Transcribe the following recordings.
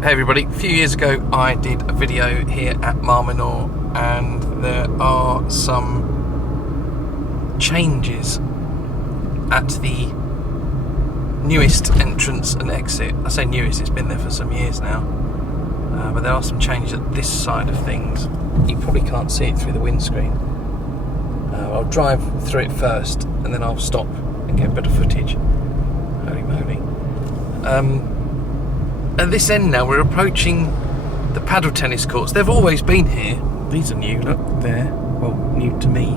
Hey everybody, a few years ago I did a video here at Mar Menor and there are some changes at the newest entrance and exit. I say newest, it's been there for some years now, but there are some changes at this side of things. You probably can't see it through the windscreen. I'll drive through it first and then I'll stop and get a bit of footage. Holy moly. At this end now, we're approaching the paddle tennis courts. They've always been here. These are new, look, there. Well, new to me.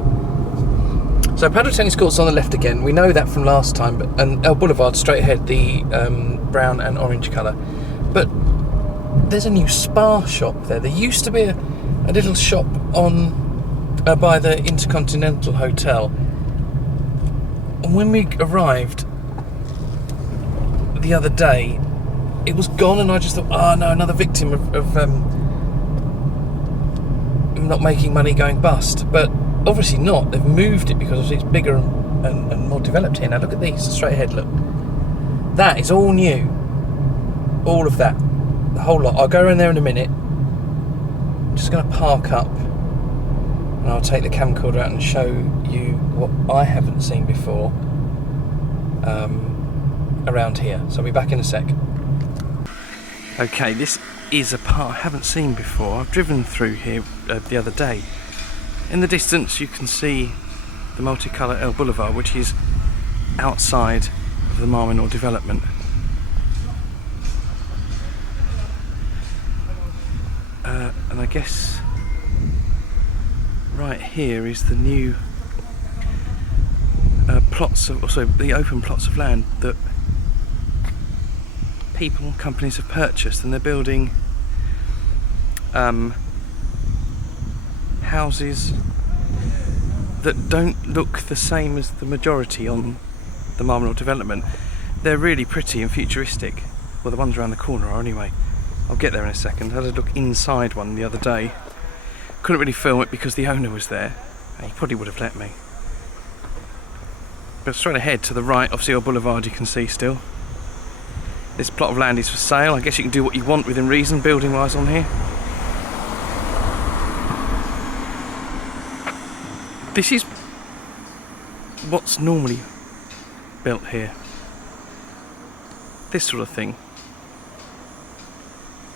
So paddle tennis courts on the left again. We know that from last time, and El Boulevard straight ahead, the brown and orange colour. But there's a new spa shop there. There used to be a little shop on by the Intercontinental Hotel. And when we arrived the other day, it was gone, and I just thought, oh no, another victim of not making money going bust. But obviously not. They've moved it because it's bigger and more developed here. Now look at these, straight ahead, look. That is all new. All of that. The whole lot. I'll go around there in a minute. I'm just going to park up and I'll take the camcorder out and show you what I haven't seen before around here. So I'll be back in a sec. Okay, this is a part I haven't seen before. I've driven through here the other day. In the distance you can see the multicolour El Boulevard, which is outside of the Mar Menor development. And I guess right here is the new the open plots of land that people and companies have purchased, and they're building houses that don't look the same as the majority on the Mar Menor development. They're really pretty and futuristic. Well, the ones around the corner are anyway. I'll get there in a second. I had a look inside one the other day. Couldn't really film it because the owner was there, and he probably would have let me. But straight ahead to the right, obviously El Boulevard you can see still. This plot of land is for sale. I guess you can do what you want within reason, building wise, on here. This is what's normally built here. This sort of thing.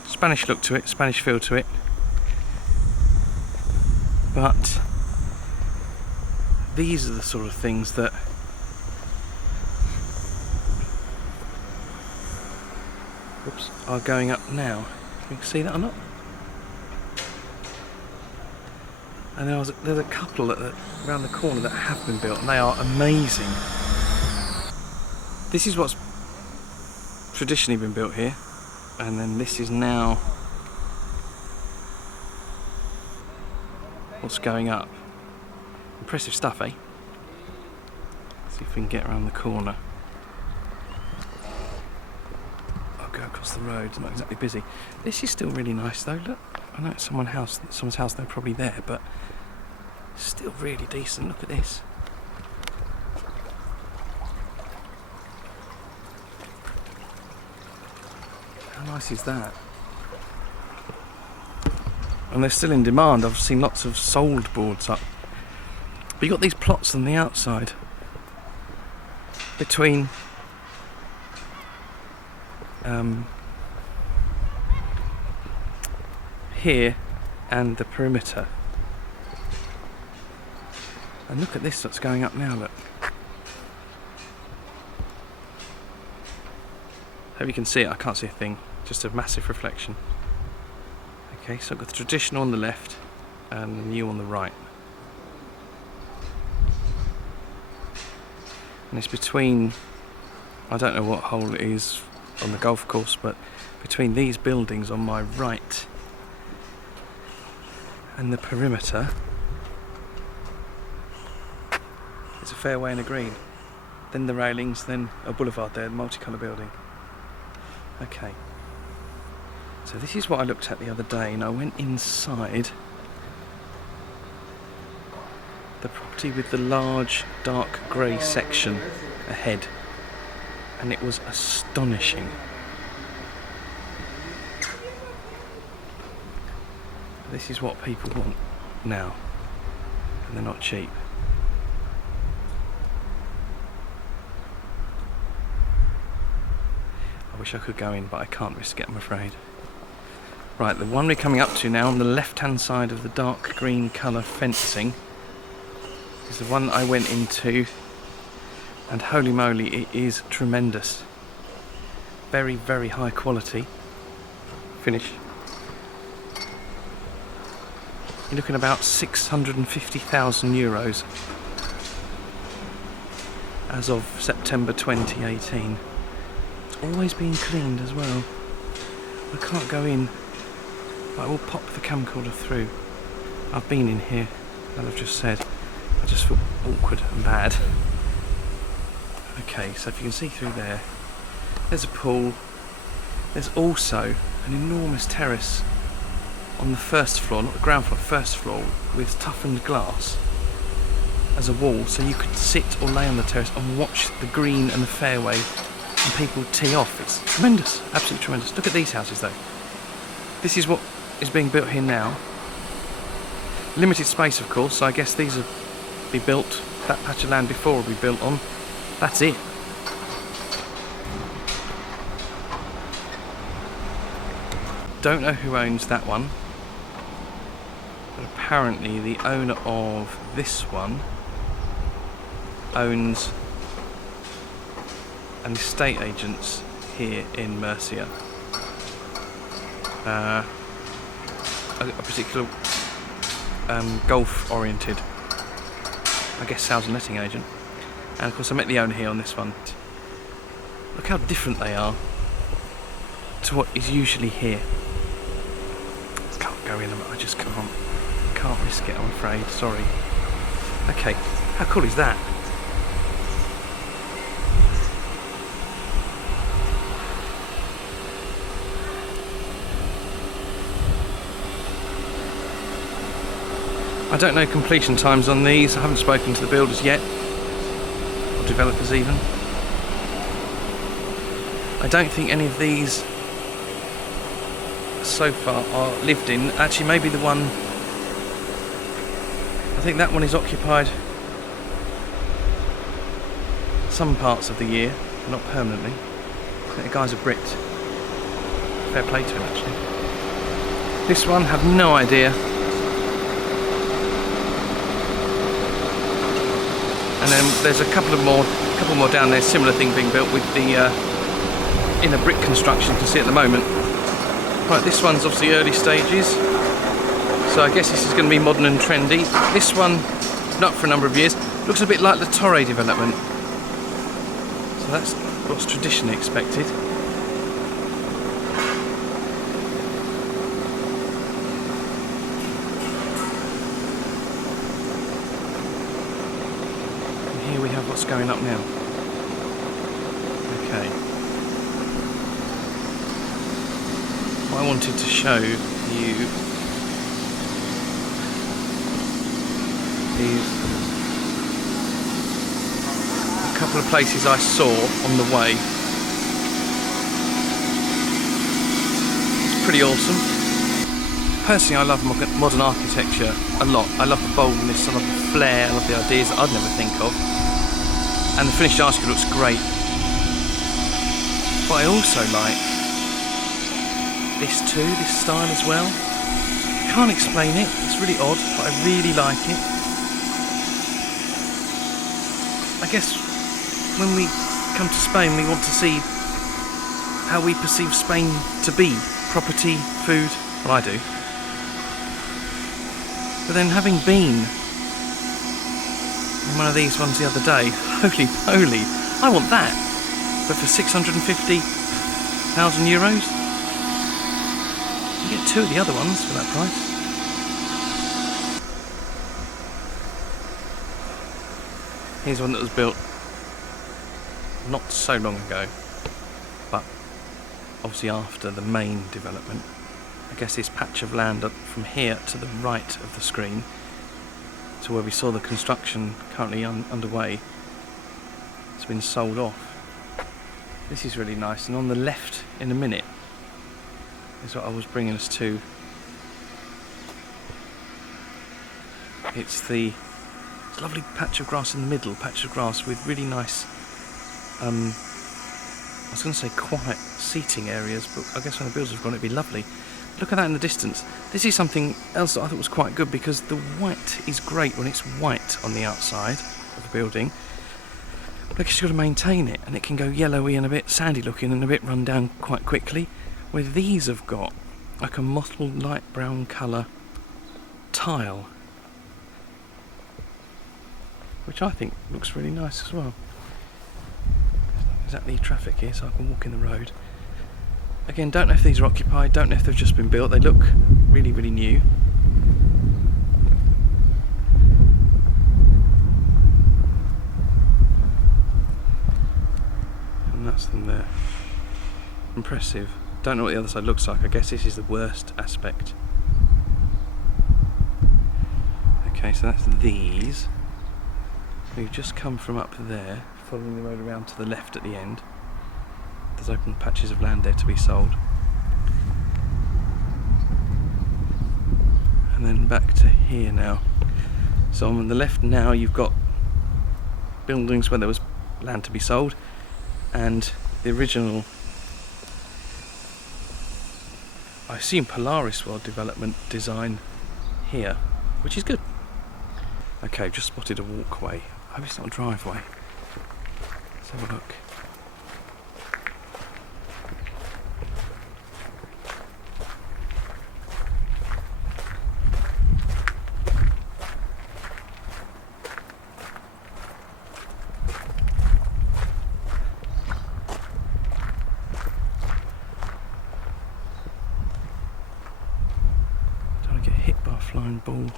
Spanish look to it, Spanish feel to it. But these are the sort of things that are going up now. You can see that or not? And there's a couple around the corner that have been built, and they are amazing. This is what's traditionally been built here, and then this is now what's going up. Impressive stuff, eh? See if we can get around the corner. I'll go across the road. It's not exactly busy. This is still really nice though, look. I know it's someone's house, they're probably there, but still really decent. Look at this. How nice is that? And they're still in demand. I've seen lots of sold boards up. But you've got these plots on the outside between here and the perimeter. And look at this that's going up now, look. Hope you can see it. I can't see a thing. Just a massive reflection. Okay, so I've got the traditional on the left and the new on the right. And it's between, I don't know what hole it is on the golf course, but between these buildings on my right and the perimeter, it's a fairway and a green. Then the railings, then a boulevard there, the multicolour building. Okay. So this is what I looked at the other day, and I went inside the property with the large dark grey section ahead, and it was astonishing. This is what people want now, and they're not cheap. I wish I could go in, but I can't risk it, I'm afraid. Right, the one we're coming up to now on the left-hand side of the dark green colour fencing is the one I went into, and holy moly, it is tremendous. Very, very high quality finish. You're looking about €650,000 as of September 2018. It's always been cleaned as well. I can't go in, but I will pop the camcorder through. I've been in here, as I've just said. I just feel awkward and bad. Okay, so if you can see through there, there's a pool. There's also an enormous terrace on the first floor, not the ground floor, first floor, with toughened glass as a wall, so you could sit or lay on the terrace and watch the green and the fairway and people tee off. It's tremendous, absolutely tremendous. Look at these houses though. This is what is being built here now. Limited space, of course, so I guess these will be built, that patch of land before will be built on. That's it. Don't know who owns that one, but apparently the owner of this one owns an estate agent's here in Mercia. A particular golf oriented, I guess, sales and letting agent. And of course I met the owner here on this one. Look how different they are to what is usually here. Can't go in them, I just can't risk it, I'm afraid, sorry. Okay, how cool is that? I don't know completion times on these. I haven't spoken to the builders yet, or developers even. I don't think any of these so far are lived in. Actually, maybe the one, I think that one is occupied some parts of the year, but not permanently. I think the guys are bricked. Fair play to him, actually. This one, have no idea. And then there's a couple more down there, similar thing being built with the inner brick construction you can see at the moment. Right, this one's obviously early stages, so I guess this is going to be modern and trendy. This one, not for a number of years, looks a bit like the Torre development. So that's what's traditionally expected. Here we have what's going up now. Okay. What I wanted to show you is a couple of places I saw on the way. It's pretty awesome. Personally, I love modern architecture a lot. I love the boldness, I love the flair, I love the ideas that I'd never think of. And the finished article looks great. But I also like this too, this style as well. I can't explain it, it's really odd, but I really like it. I guess when we come to Spain, we want to see how we perceive Spain to be. Property, food, well, I do. But then having been in one of these ones the other day, holy moly, I want that. But for €650,000, you get two of the other ones for that price. Here's one that was built not so long ago, but obviously after the main development. I guess this patch of land up from here to the right of the screen, to where we saw the construction currently underway, it's been sold off. This is really nice, and on the left in a minute is what I was bringing us to It's the lovely patch of grass in the middle, patch of grass with really nice, I was going to say quiet seating areas, but I guess when the builders have gone it'd be lovely. Look at that in the distance. This is something else that I thought was quite good, because the white is great when it's white on the outside of the building, but you've got to maintain it, and it can go yellowy and a bit sandy looking and a bit run down quite quickly, where these have got like a mottled light brown colour tile, which I think looks really nice as well. There's not exactly traffic here, so I can walk in the road. Again, don't know if these are occupied, don't know if they've just been built. They look really, really new. And that's them there. Impressive. Don't know what the other side looks like. I guess this is the worst aspect. Okay, so that's these. We've just come from up there, following the road around to the left at the end. There's open patches of land there to be sold. And then back to here now. So on the left now you've got buildings where there was land to be sold, and the original, I assume, Polaris World development design here, which is good. Okay, I've just spotted a walkway. I hope it's not a driveway. Let's have a look. Don't want to get hit by a flying ball.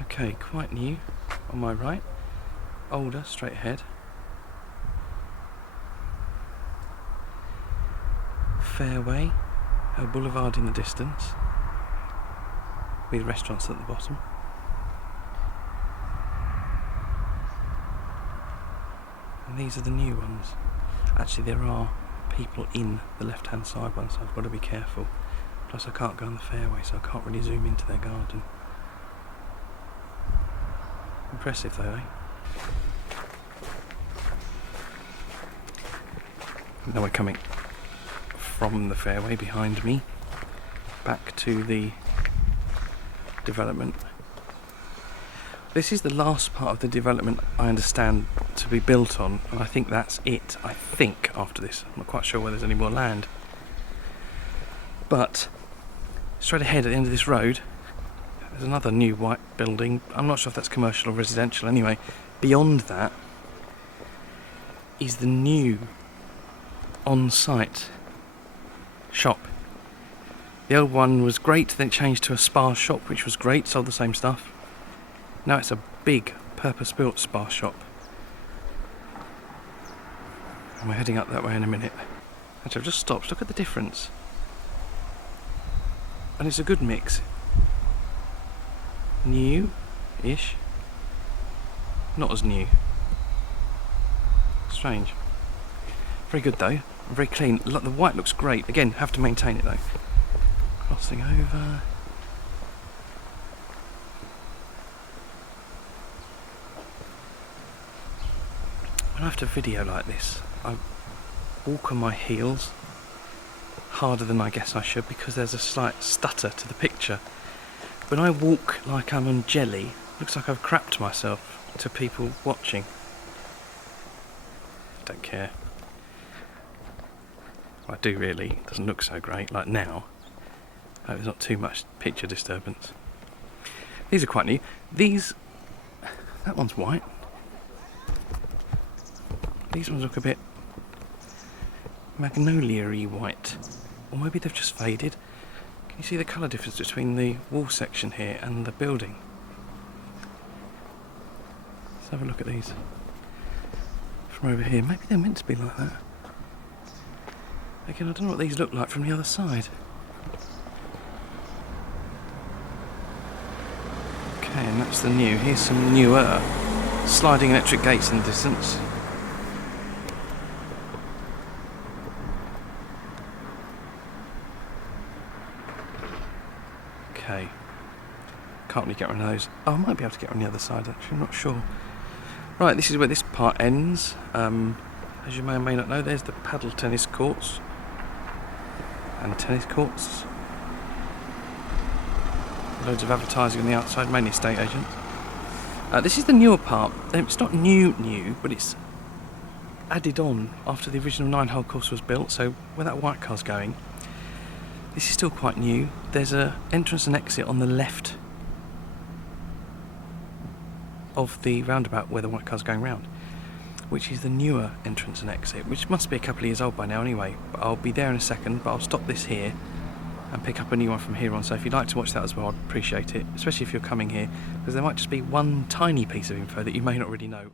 Okay, quite new on my right, older, straight ahead. Fairway, a boulevard in the distance, with restaurants at the bottom. And these are the new ones. Actually, there are people in the left-hand side one, so I've got to be careful. Plus I can't go on the fairway, so I can't really zoom into their garden. Impressive though, eh? Now we're coming from the fairway behind me back to the development. This is the last part of the development I understand to be built on, and I think that's it. I think after this, I'm not quite sure whether there's any more land. But straight ahead at the end of this road, there's another new white building. I'm not sure if that's commercial or residential anyway. Beyond that is the new on-site shop. The old one was great, then it changed to a spa shop, which was great, sold the same stuff. Now it's a big purpose-built spa shop. And we're heading up that way in a minute. Actually, I've just stopped. Look at the difference. And it's a good mix. New-ish. Not as new. Strange. Very good though. Very clean. Look, the white looks great. Again, have to maintain it though. Crossing over. When I have to video like this, I walk on my heels harder than I guess I should, because there's a slight stutter to the picture. When I walk like I'm on jelly, it looks like I've crapped myself to people watching. Don't care. Well, I do really. It doesn't look so great, like now. There's not too much picture disturbance. These are quite new. These, that one's white. These ones look a bit magnolia-y white. Or maybe they've just faded. Can you see the colour difference between the wall section here and the building? Let's have a look at these from over here. Maybe they're meant to be like that. Again, I don't know what these look like from the other side. Okay, and that's the new. Here's some newer sliding electric gates in the distance. Okay. can't really get one of those. Oh, I might be able to get on the other side actually, I'm not sure. Right, this is where this part ends. As you may or may not know, there's the paddle tennis courts and tennis courts. Loads of advertising on the outside, mainly estate agents. This is the newer part. It's not new, but it's added on after the original 9-hole course was built, so where that white car's going, this is still quite new. There's an entrance and exit on the left of the roundabout where the white car's going round, which is the newer entrance and exit, which must be a couple of years old by now anyway, but I'll be there in a second. But I'll stop this here and pick up a new one from here on, so if you'd like to watch that as well, I'd appreciate it, especially if you're coming here, because there might just be one tiny piece of info that you may not already know.